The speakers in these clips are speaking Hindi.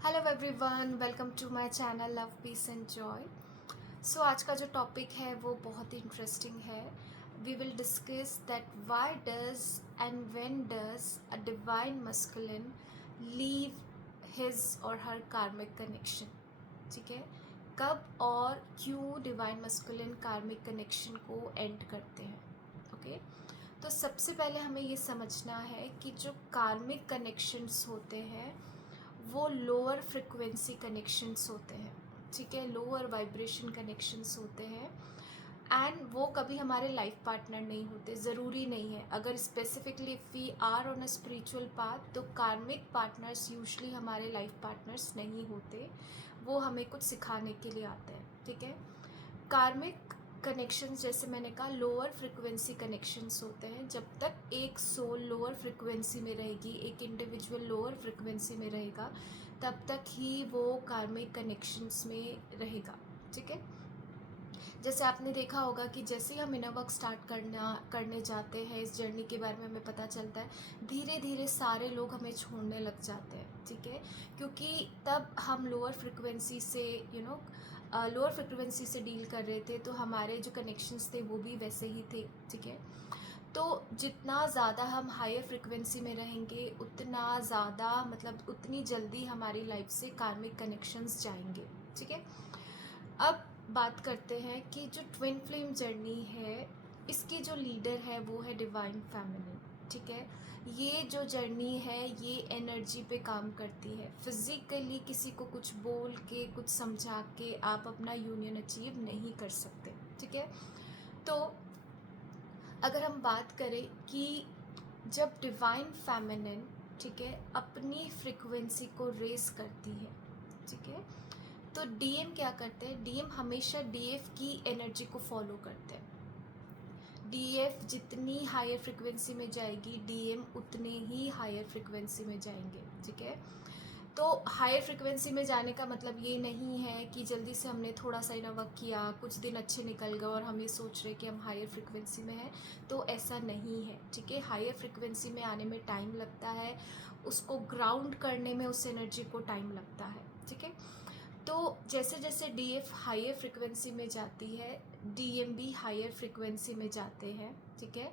Hello everyone, welcome to my channel love peace and joy. So आज का जो टॉपिक है वो बहुत ही इंटरेस्टिंग है। We will discuss that why does and when does a divine masculine leave his or her karmic connection. ठीक है, कब और क्यों डिवाइन मस्कुलिन कार्मिक कनेक्शन को एंड करते हैं। ओके, तो सबसे पहले हमें ये समझना है कि जो कार्मिक कनेक्शंस होते हैं वो लोअर फ्रिक्वेंसी कनेक्शंस होते हैं। ठीक है, लोअर वाइब्रेशन कनेक्शंस होते हैं एंड वो कभी हमारे लाइफ पार्टनर नहीं होते, ज़रूरी नहीं है। अगर specifically if we are on a spiritual path तो कार्मिक पार्टनर्स यूजुअली हमारे लाइफ पार्टनर्स नहीं होते, वो हमें कुछ सिखाने के लिए आते हैं। ठीक है, कार्मिक कनेक्शंस जैसे मैंने कहा लोअर फ्रिक्वेंसी कनेक्शंस होते हैं। जब तक एक सोल लोअर फ्रिक्वेंसी में रहेगी, एक इंडिविजुअल लोअर फ्रिक्वेंसी में रहेगा, तब तक ही वो कार्मिक कनेक्शंस में रहेगा। ठीक है, जैसे आपने देखा होगा कि जैसे ही हम इनर वर्क स्टार्ट करने जाते हैं, इस जर्नी के बारे में हमें पता चलता है, धीरे धीरे सारे लोग हमें छोड़ने लग जाते हैं। ठीक है, क्योंकि तब हम लोअर फ्रिक्वेंसी से लोअर फ्रिक्वेंसी से डील कर रहे थे, तो हमारे जो कनेक्शंस थे वो भी वैसे ही थे। ठीक है, तो जितना ज़्यादा हम हायर फ्रिक्वेंसी में रहेंगे उतना ज़्यादा मतलब उतनी जल्दी हमारी लाइफ से कार्मिक कनेक्शंस जाएंगे। ठीक है, अब बात करते हैं कि जो ट्विन फ्लेम जर्नी है इसकी जो लीडर है वो है डिवाइन फेमिनिन। ठीक है, ये जो जर्नी है ये एनर्जी पे काम करती है। फिजिकली किसी को कुछ बोल के कुछ समझा के आप अपना यूनियन अचीव नहीं कर सकते। ठीक है, तो अगर हम बात करें कि जब डिवाइन फेमिनिन ठीक है अपनी फ्रिक्वेंसी को रेस करती है, ठीक है, तो डीएम क्या करते हैं, डीएम हमेशा डीएफ की एनर्जी को फॉलो करते हैं। डीएफ जितनी हायर फ्रिक्वेंसी में जाएगी डीएम उतने ही हायर फ्रिक्वेंसी में जाएंगे। ठीक है, तो हायर फ्रिक्वेंसी में जाने का मतलब ये नहीं है कि जल्दी से हमने थोड़ा सा इनर वर्क किया, कुछ दिन अच्छे निकल गए और हम ये सोच रहे कि हम हायर फ्रिक्वेंसी में हैं, तो ऐसा नहीं है। ठीक है, हायर फ्रिक्वेंसी में आने में टाइम लगता है, उसको ग्राउंड करने में उस एनर्जी को टाइम लगता है। ठीक है, तो जैसे जैसे डीएफ हायर फ्रिक्वेंसी में जाती है डीएम भी हायर फ्रिक्वेंसी में जाते हैं। ठीक है,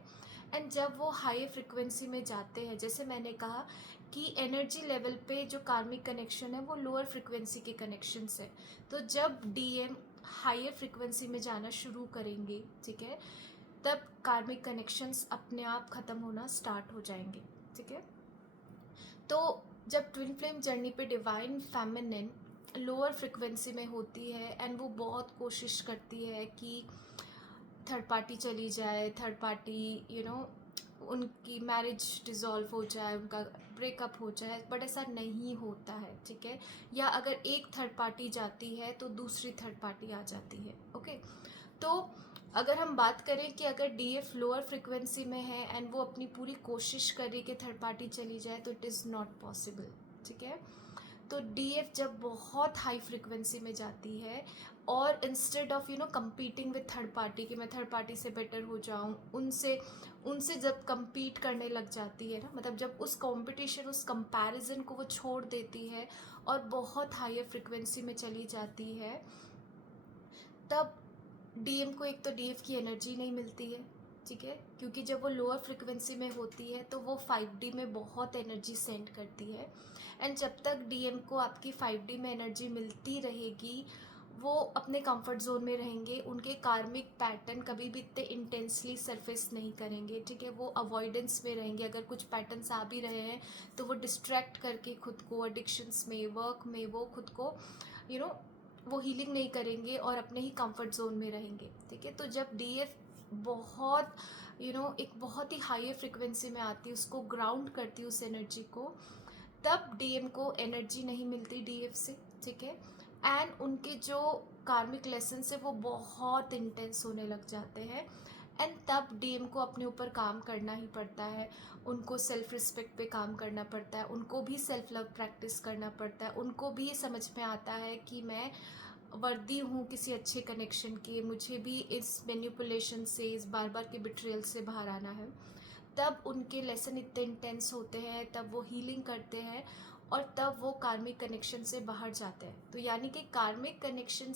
एंड जब वो हायर फ्रिक्वेंसी में जाते हैं, जैसे मैंने कहा कि एनर्जी लेवल पे जो कार्मिक कनेक्शन है वो लोअर फ्रिक्वेंसी के कनेक्शंस है, तो जब डीएम हायर फ्रिक्वेंसी में जाना शुरू करेंगे, ठीक है, तब कार्मिक कनेक्शंस अपने आप ख़त्म होना स्टार्ट हो जाएंगे। ठीक है, तो जब ट्विन फ्लेम जर्नी पे डिवाइन फेमिनिन लोअर फ्रिक्वेंसी में होती है एंड वो बहुत कोशिश करती है कि थर्ड पार्टी चली जाए, थर्ड पार्टी उनकी मैरिज डिज़ोल्व हो जाए, उनका ब्रेकअप हो जाए, बट ऐसा नहीं होता है। ठीक है, या अगर एक थर्ड पार्टी जाती है तो दूसरी थर्ड पार्टी आ जाती है। ओके, तो अगर हम बात करें कि अगर डीएफ लोअर फ्रिक्वेंसी में है एंड वो अपनी पूरी कोशिश करे कि थर्ड पार्टी चली जाए तो इट इज़ नॉट पॉसिबल। ठीक है, तो डीएफ जब बहुत हाई फ्रिक्वेंसी में जाती है और instead of competing with third party कि मैं थर्ड पार्टी से बेटर हो जाऊं, उनसे उनसे जब कम्पीट करने लग जाती है ना, मतलब जब उस कंपटीशन उस कंपैरिजन को वो छोड़ देती है और बहुत हायर फ्रिक्वेंसी में चली जाती है, तब डीएम को एक तो डीएफ की एनर्जी नहीं मिलती है। ठीक है, क्योंकि जब वो लोअर फ्रिक्वेंसी में होती है तो वो 5D में बहुत एनर्जी सेंड करती है एंड जब तक डीएम को आपकी 5D में एनर्जी मिलती रहेगी वो अपने कंफर्ट जोन में रहेंगे, उनके कार्मिक पैटर्न कभी भी इतने इंटेंसली सरफेस नहीं करेंगे। ठीक है, वो अवॉइडेंस में रहेंगे। अगर कुछ पैटर्न्स आ भी रहे हैं तो वो डिस्ट्रैक्ट करके खुद को एडिक्शंस में, वर्क में वो खुद को यू नो वो हीलिंग नहीं करेंगे और अपने ही कंफर्ट जोन में रहेंगे। ठीक है, तो जब डीएफ बहुत एक बहुत ही हाई फ्रिक्वेंसी में आती है, उसको ग्राउंड करती है उस एनर्जी को, तब डीएम को एनर्जी नहीं मिलती डीएफ से। ठीक है, एंड उनके जो कार्मिक लेसन है वो बहुत इंटेंस होने लग जाते हैं एंड तब डीएम को अपने ऊपर काम करना ही पड़ता है। उनको सेल्फ रिस्पेक्ट पे काम करना पड़ता है, उनको भी सेल्फ लव प्रैक्टिस करना पड़ता है, उनको भी ये समझ में आता है कि मैं वर्दी हूँ किसी अच्छे कनेक्शन की, मुझे भी इस मैनिपुलेशन से, इस बार बार के बिट्रेयल से बाहर आना है। तब उनके लेसन इतने इंटेंस होते हैं, तब वो हीलिंग करते हैं और तब वो कार्मिक कनेक्शन से बाहर जाते हैं। तो यानी कि कार्मिक कनेक्शन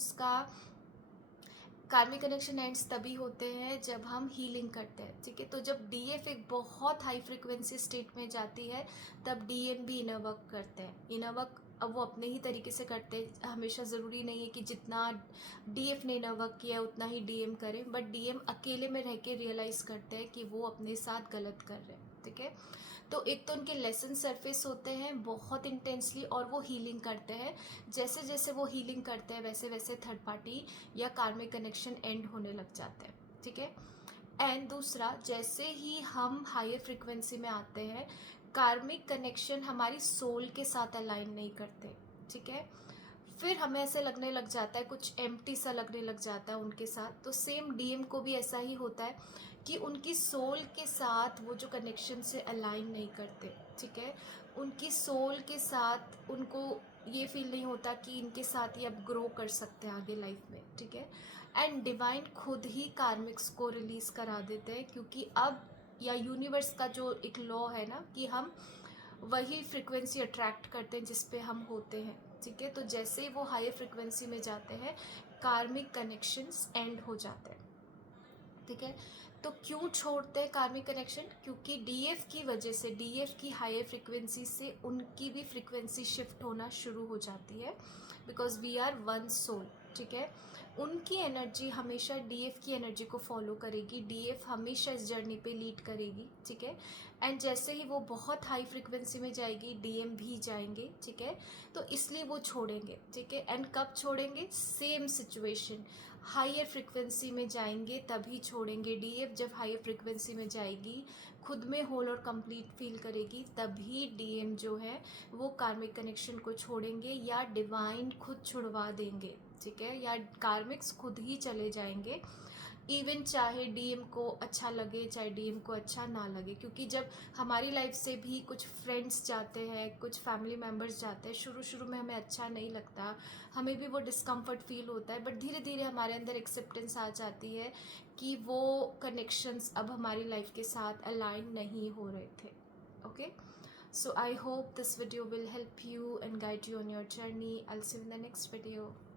एंड्स तभी होते हैं जब हम हीलिंग करते हैं, ठीक है। तो जब डीएफ एक बहुत हाई फ्रिक्वेंसी स्टेट में जाती है तब डीएम भी इनर वर्क करते हैं। इनर वर्क अब वो अपने ही तरीके से करते हैं, हमेशा ज़रूरी नहीं है कि जितना डीएफ ने इनर वर्क किया है उतना ही डीएम करें, बट डीएम अकेले में रह के रियलाइज़ करते हैं कि वो अपने साथ गलत कर रहे हैं, ठीक है। तो एक तो उनके लेसन सरफेस होते हैं बहुत इंटेंसली और वो हीलिंग करते हैं। जैसे जैसे वो हीलिंग करते हैं वैसे वैसे थर्ड पार्टी या कार्मिक कनेक्शन एंड होने लग जाते हैं, ठीक है। एंड दूसरा, जैसे ही हम हायर फ्रिक्वेंसी में आते हैं कार्मिक कनेक्शन हमारी सोल के साथ अलाइन नहीं करते, ठीक है। फिर हमें ऐसे लगने लग जाता है, कुछ एम्प्टी सा लगने लग जाता है उनके साथ। तो सेम डीएम को भी ऐसा ही होता है कि उनकी सोल के साथ वो जो कनेक्शन से अलाइन नहीं करते, ठीक है। उनकी सोल के साथ उनको ये फील नहीं होता कि इनके साथ ही अब ग्रो कर सकते हैं आगे लाइफ में, ठीक है। एंड डिवाइन खुद ही कार्मिक्स को रिलीज करा देते हैं, क्योंकि अब या यूनिवर्स का जो एक लॉ है ना कि हम वही फ्रिक्वेंसी अट्रैक्ट करते हैं जिस पे हम होते हैं, ठीक है। तो जैसे ही वो हायर फ्रिक्वेंसी में जाते हैं कार्मिक कनेक्शंस एंड हो जाते हैं, ठीक है। तो क्यों छोड़ते हैं कार्मिक कनेक्शन? क्योंकि डीएफ की वजह से, डीएफ की हायर फ्रिक्वेंसी से उनकी भी फ्रिक्वेंसी शिफ्ट होना शुरू हो जाती है, because we are one soul, ठीक है। उनकी एनर्जी हमेशा डीएफ की एनर्जी को फॉलो करेगी, डीएफ हमेशा इस जर्नी पे लीड करेगी, ठीक है। एंड जैसे ही वो बहुत हाई फ्रिक्वेंसी में जाएगी डीएम भी जाएंगे, ठीक है। तो इसलिए वो छोड़ेंगे, ठीक है। एंड कब छोड़ेंगे? सेम सिचुएशन, हायर फ्रिक्वेंसी में जाएंगे तभी छोड़ेंगे। डीएफ जब हायर फ्रिक्वेंसी में जाएगी, खुद में होल और कंप्लीट फील करेगी, तभी डीएम जो है वो कार्मिक कनेक्शन को छोड़ेंगे या डिवाइन खुद छुड़वा देंगे, ठीक है। या कार्मिक्स खुद ही चले जाएंगे, इवन चाहे डीएम को अच्छा लगे चाहे डीएम को अच्छा ना लगे। क्योंकि जब हमारी लाइफ से भी कुछ फ्रेंड्स जाते हैं, कुछ फैमिली मेम्बर्स जाते हैं, शुरू शुरू में हमें अच्छा नहीं लगता, हमें भी वो डिस्कम्फर्ट फील होता है, बट धीरे धीरे हमारे अंदर एक्सेप्टेंस आ जाती है कि वो कनेक्शंस अब हमारी लाइफ के साथ अलाइन नहीं हो रहे थे, okay. So I hope this video will help you and guide you on your journey. I'll see you in the next video.